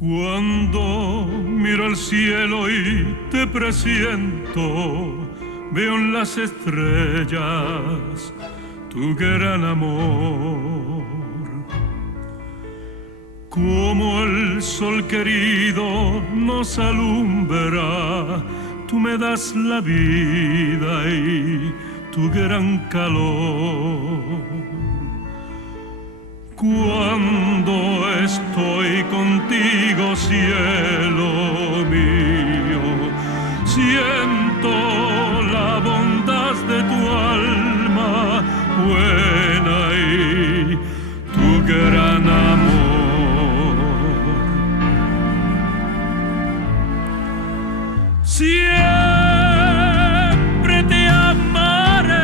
Cuando miro al cielo y te presiento, veo en las estrellas tu gran amor. Como el sol querido nos alumbra, tú me das la vida y tu gran calor. Cuando estoy contigo, cielo mío, siento la bondad de tu alma buena y tu gran amor. Siempre te amaré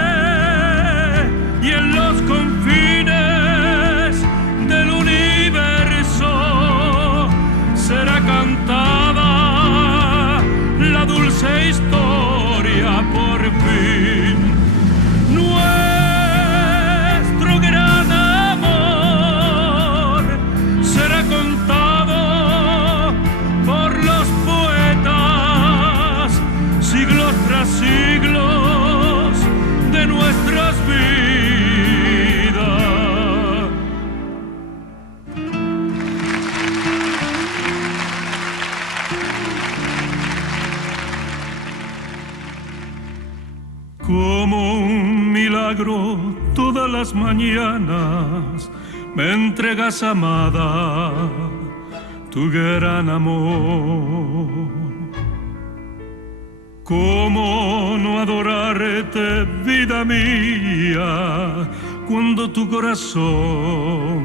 y en los confines del universo será cantada la dulce historia por fin. Nuestro gran amor será contado por los poetas siglos tras siglos de nuestras vidas. Como un milagro todas las mañanas me entregas, amada, tu gran amor. ¿Cómo no adorarte, vida mía, cuando tu corazón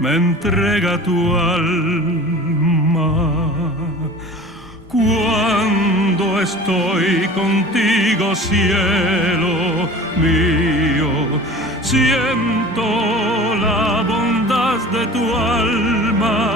me entrega tu alma? Cuando estoy contigo, cielo mío, siento la bondad de tu alma